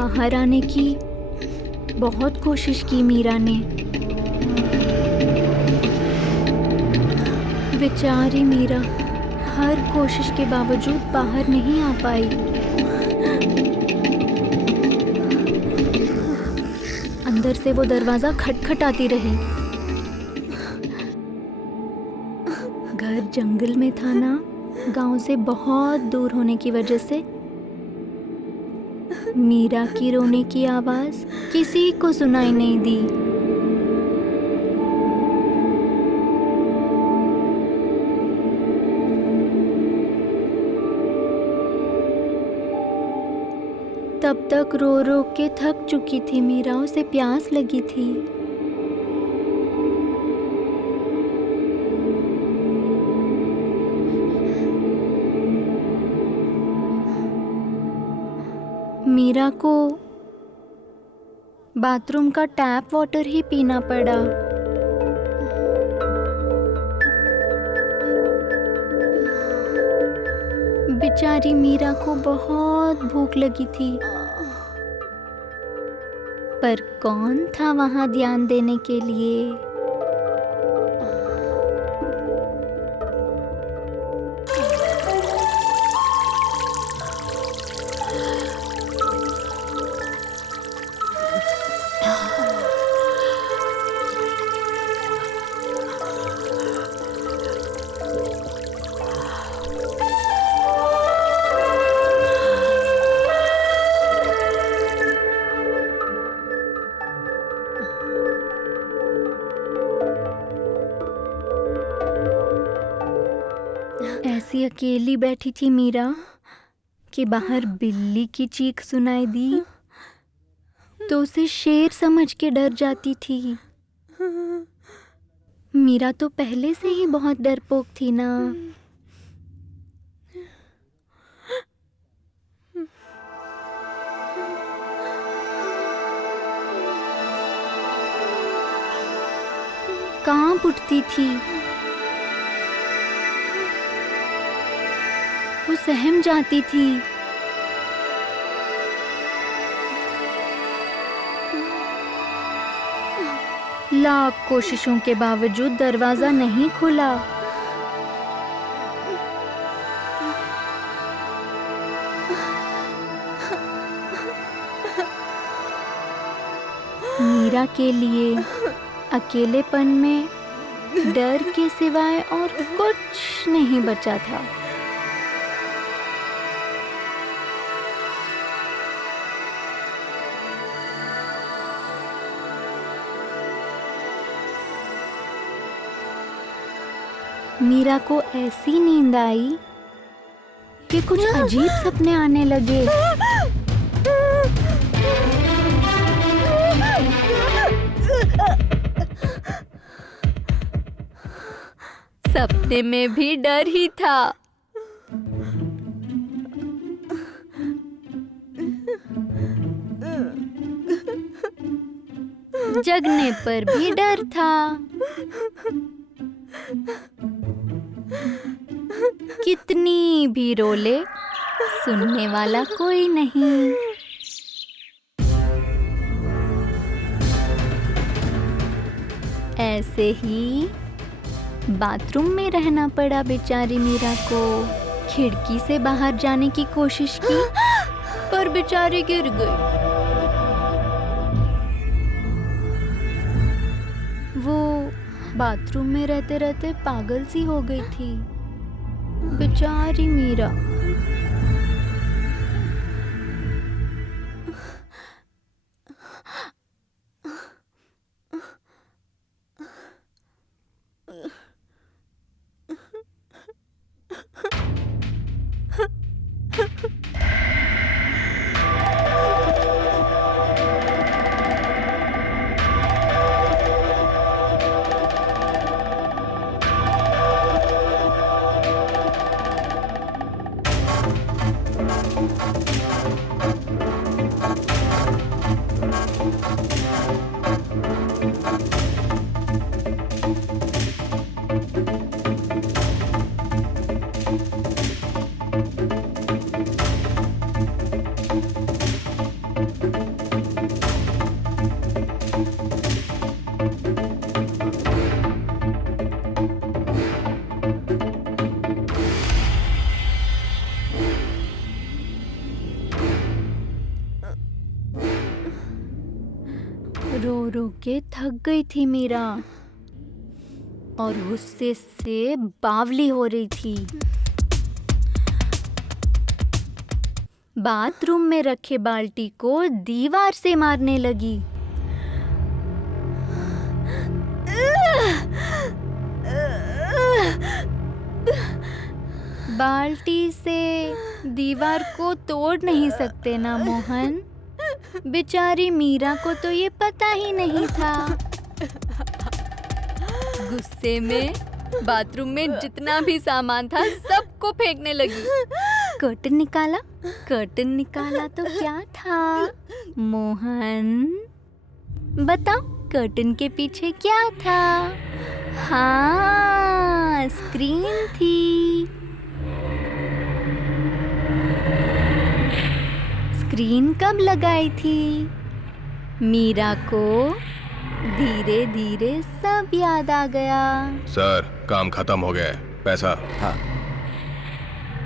बाहर आने की बहुत कोशिश की मीरा ने। बेचारी मीरा हर कोशिश के बावजूद बाहर नहीं आ पाई। अंदर से वो दरवाजा खटखटाती रही। घर जंगल में था ना, गांव से बहुत दूर होने की वजह से मीरा की रोने की आवाज किसी को सुनाई नहीं दी। तब तक रो रो के थक चुकी थी मीरा, उसे प्यास लगी थी। मीरा को बाथरूम का टैप वाटर ही पीना पड़ा। बेचारी मीरा को बहुत भूख लगी थी, पर कौन था वहां ध्यान देने के लिए। ऐसी अकेली बैठी थी मीरा कि बाहर बिल्ली की चीख सुनाई दी तो उसे शेर समझ के डर जाती थी। मीरा तो पहले से ही बहुत डरपोक थी ना। कांप उठती थी, वो सहम जाती थी। लाख कोशिशों के बावजूद दरवाजा नहीं खुला। मीरा के लिए अकेलेपन में डर के सिवाय और कुछ नहीं बचा था। मीरा को ऐसी नींद आई कि कुछ अजीब सपने आने लगे। सपने में भी डर ही था। जगने पर भी डर था। कितनी भी रोले, सुनने वाला कोई नहीं। ऐसे ही बाथरूम में रहना पड़ा बेचारी मीरा को। खिड़की से बाहर जाने की कोशिश की, पर बेचारी गिर गई। वो बाथरूम में रहते रहते पागल सी हो गई थी बेचारी मीरा। रो रो के थक गई थी मीरा और गुस्से से बावली हो रही थी। बाथरूम में रखे बाल्टी को दीवार से मारने लगी। बाल्टी से दीवार को तोड़ नहीं सकते ना मोहन। बेचारी मीरा को तो ये पता ही नहीं था। गुस्से में बाथरूम में जितना भी सामान था सबको फेंकने लगी। कर्टन निकाला तो क्या था मोहन? बताओ, कर्टन के पीछे क्या था? हाँ, स्क्रीन थी। स्क्रीन कब लगाई थी? मीरा को धीरे धीरे सब याद आ गया। सर, काम खत्म हो गया है। पैसा? हाँ।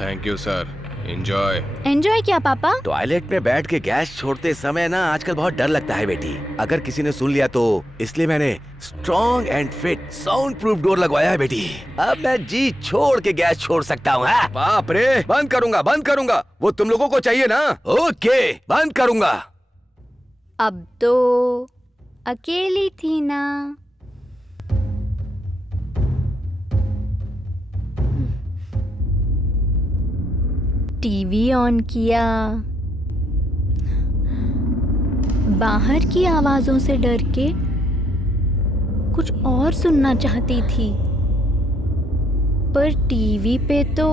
Thank you sir. एंजॉय क्या पापा? टॉयलेट में बैठ के गैस छोड़ते समय ना आजकल बहुत डर लगता है बेटी। अगर किसी ने सुन लिया तो इसलिए मैंने strong and fit sound proof door लगवाया है बेटी। अब मैं जी छोड़ के गैस छोड़ सकता हूँ। बाप रे, बंद करूँगा। वो तुम लोगों को चाहिए ना? ओके, बंद करूँगा। अब तो अकेली थी ना। टीवी ऑन किया। बाहर की आवाजों से डर के कुछ और सुनना चाहती थी, पर टीवी पे तो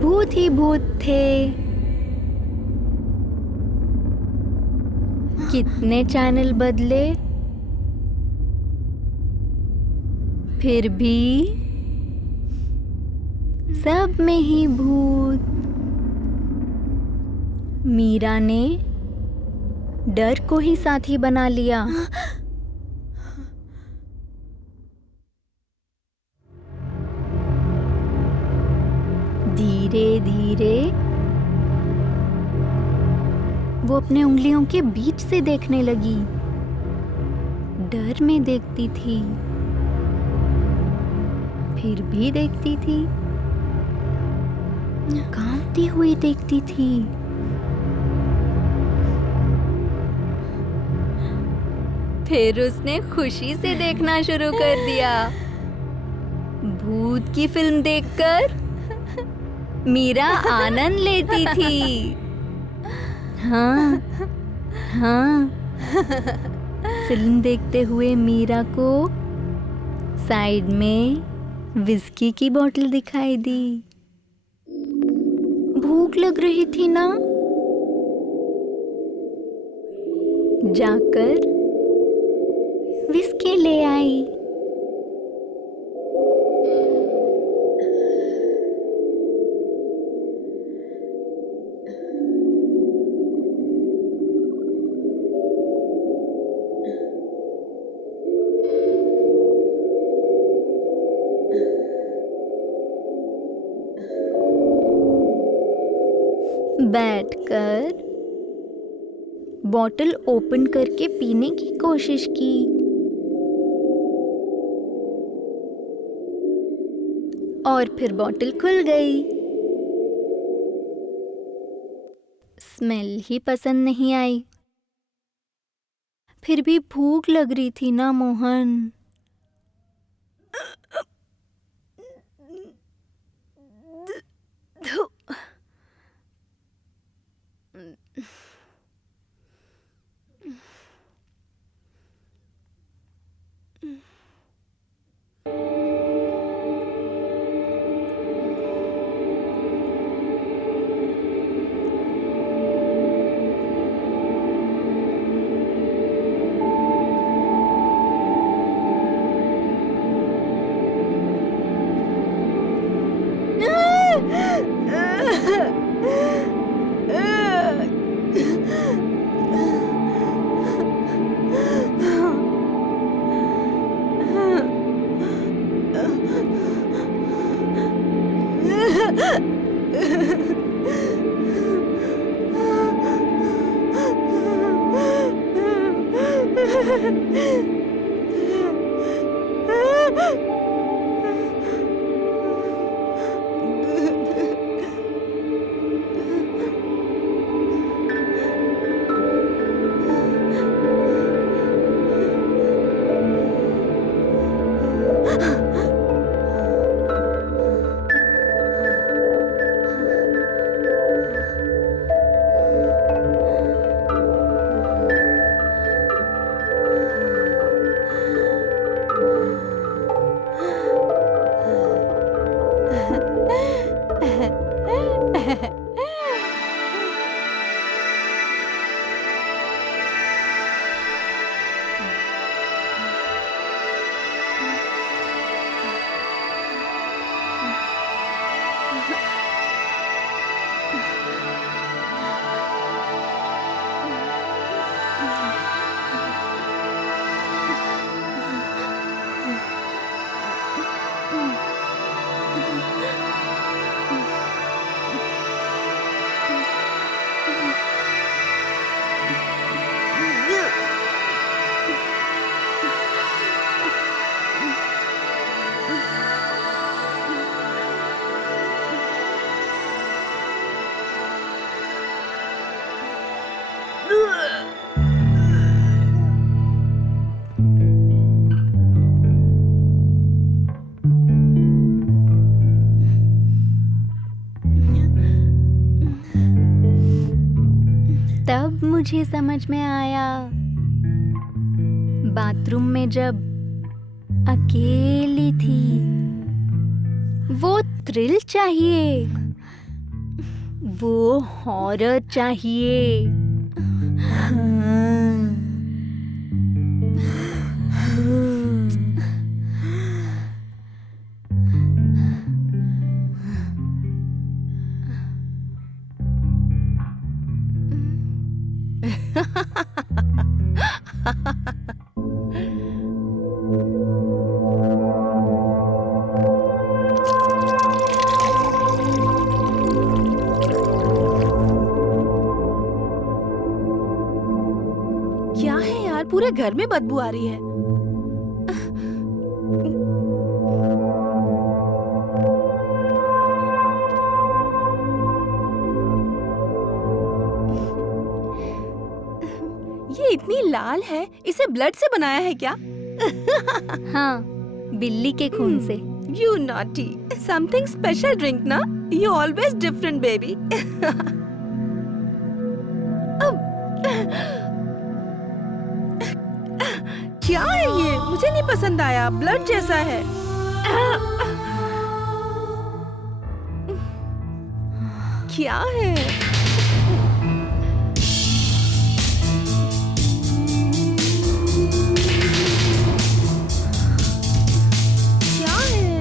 भूत ही भूत थे। कितने चैनल बदले, फिर भी सब में ही भूत। मीरा ने डर को ही साथी बना लिया। धीरे धीरे वो अपने उंगलियों के बीच से देखने लगी। डर में देखती थी, फिर भी देखती थी, कांपती हुई देखती थी। फिर उसने खुशी से देखना शुरू कर दिया। भूत की फिल्म देखकर मीरा आनंद लेती थी। हाँ, फिल्म देखते हुए मीरा को साइड में विस्की की बोतल दिखाई दी। भूख लग रही थी ना, जाकर विस्की ले आई। बैठकर बॉटल ओपन करके पीने की कोशिश की। और फिर बॉटल खुल गई। स्मेल ही पसंद नहीं आई। फिर भी भूख लग रही थी ना मोहन। तब मुझे समझ में आया, बाथरूम में जब अकेली थी, वो थ्रिल चाहिए, वो हॉरर चाहिए। क्या है यार, पूरे घर में बदबू आ रही है। ये इतनी लाल है, इसे ब्लड से बनाया है क्या? हाँ, बिल्ली के खून से। You naughty. Something special drink ना? You always different baby. क्या है ये? मुझे नहीं पसंद आया, ब्लड जैसा है। क्या है? क्या है?